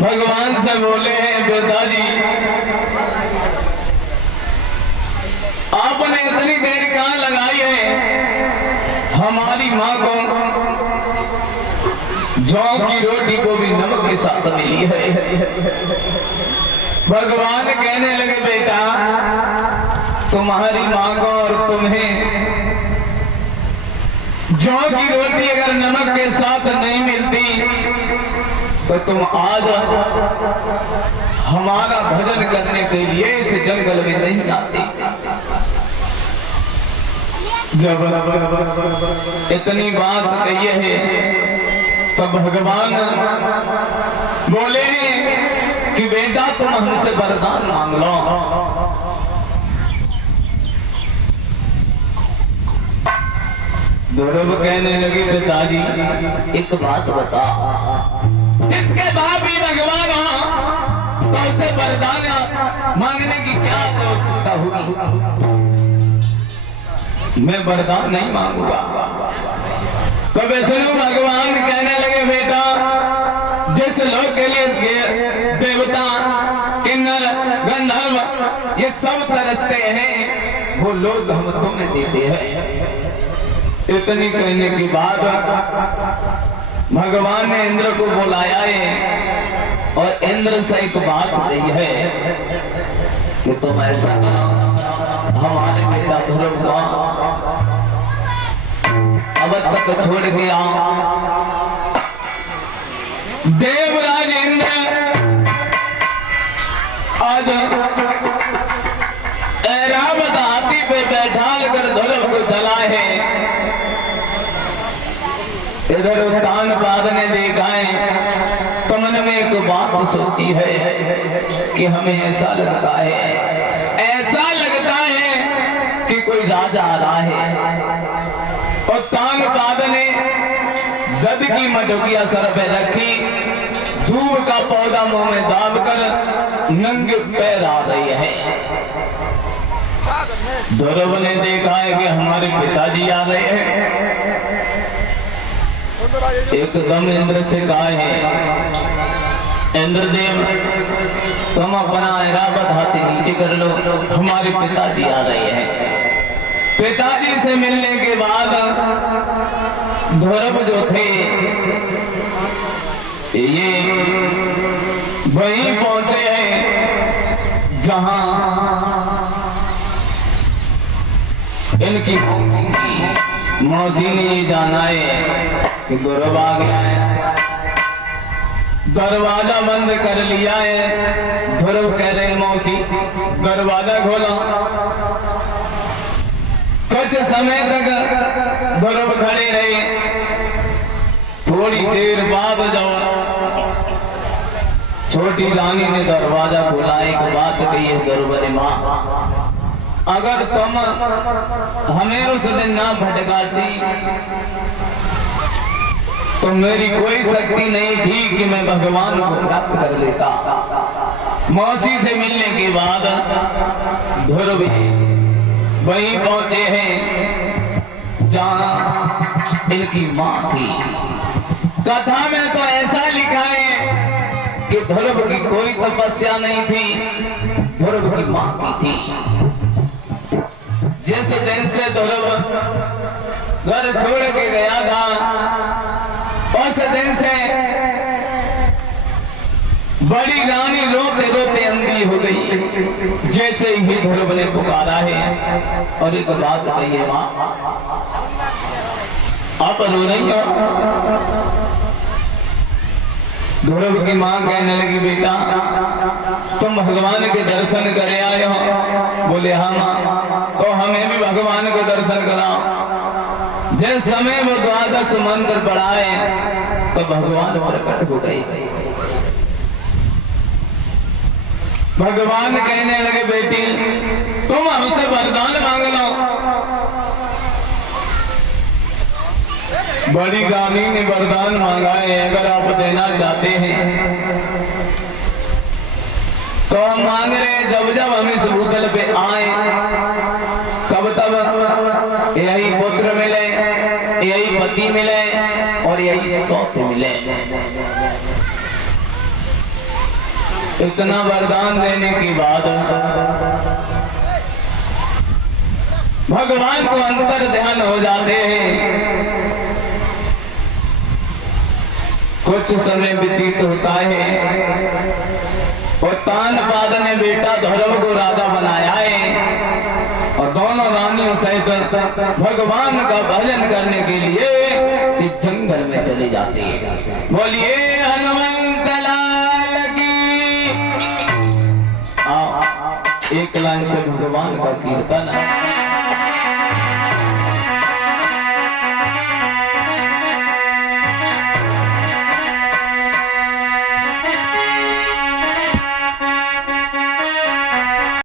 भगवान से बोले हैं पिताजी आपने इतनी देर कहाँ लगाई है, हमारी माँ को जौ की रोटी को भी नमक के साथ मिली है। भगवान कहने लगे बेटा तुम्हारी माँ को और तुम्हें जौ की रोटी अगर नमक के साथ नहीं मिलती तो तुम आज हमारा भजन करने के लिए इस जंगल में नहीं आते। जब इतनी बात कही है तब भगवान बोले कि बेटा तुम हमसे वरदान मांग लो। ध्रुव कहने लगे पिताजी एक बात बता, जिसके बाप ही भगवान हो तो उसे वरदान मांगने की क्या आवश्यकता होगी? मैं वरदान नहीं मांगूंगा। तो विष्णु भगवान कहने लगे बेटा जिस लोग के लिए देवता किन्नर गंधर्व ये सब तरसते हैं वो लोग हम तुम्हें देते हैं। इतनी कहने के बाद भगवान ने इंद्र को बुलाया है और इंद्र से एक बात कही है कि तुम ऐसा करो हमारे बेटा ध्रुव को अब तक छोड़ के आओ। देवराज इंद्र आज ऐरावत हाथी पे बैठाल कर ध्रुव को चला है। इधर उत्तानपाद ने देखा है तो मन में एक बात सोची है कि हमें ऐसा लगता है कि कोई राजा आ रहा है। उत्तानपाद ने गद की मटकिया सर पे रखी, धूप का पौधा मुंह में दाबकर नंगे पैर आ रही है। ध्रुव ने देखा है कि हमारे पिताजी आ रहे हैं। एकदम इंद्र से कहा है इंद्रदेव तुम अपना ऐरावत हाथी नीचे कर लो, हमारे पिताजी आ रहे हैं। पिताजी से मिलने के बाद ध्रुव जो थे ये वहीं पहुंचे हैं जहां इनकी मौसी ने ये जाना है कि ध्रुव आ गया है। दरवाजा बंद कर लिया है। ध्रुव कह रहे मौसी दरवाजा खोलो। कुछ समय तक ध्रुव खड़े रहे। थोड़ी देर बाद जब छोटी रानी ने दरवाजा खोला एक बात कही है ध्रुव ने माँ अगर तुम हमें उस दिन ना भटकाती तो मेरी कोई शक्ति नहीं थी कि मैं भगवान को प्राप्त कर लेता। मौसी से मिलने के बाद ध्रुव वहीं पहुंचे हैं जहां इनकी मां थी। कथा में तो ऐसा लिखा है कि ध्रुव की कोई तपस्या नहीं थी, ध्रुव की मां की थी। जिस दिन से ध्रुव घर छोड़ के गया था उस दिन से बड़ी रानी रोते रोते अंधी हो गई। जैसे ही ध्रुव ने पुकारा है और एक बात कही है मां आप रो रही हो। ध्रुव की मां कहने लगी बेटा तुम भगवान के दर्शन करे आए हो। बोले हाँ मां तो हमें भी भगवान के दर्शन कराओ। जिस समय वो द्वादश मंत्र पढ़ाए तो भगवान प्रकट हो गए। भगवान कहने लगे बेटी तुम हमसे वरदान मांग लो। बड़ी रानी ने वरदान मांगा है अगर आप देना चाहते हैं तो हम मांग रहे हैं जब जब हम इस भूतल पे आए तब तब यही पुत्र मिले, यही पति मिले और यही सौत मिले। इतना वरदान देने के बाद भगवान को अंतर ध्यान हो जाते हैं। कुछ समय व्यतीत होता है और तानपाद ने बेटा ध्रुव को राजा बनाया है और दोनों रानियों सहित भगवान का भजन करने के लिए इस जंगल में चले जाते हैं। बोलिए हनुमंत लाल की। एक लाइन से भगवान का कीर्तन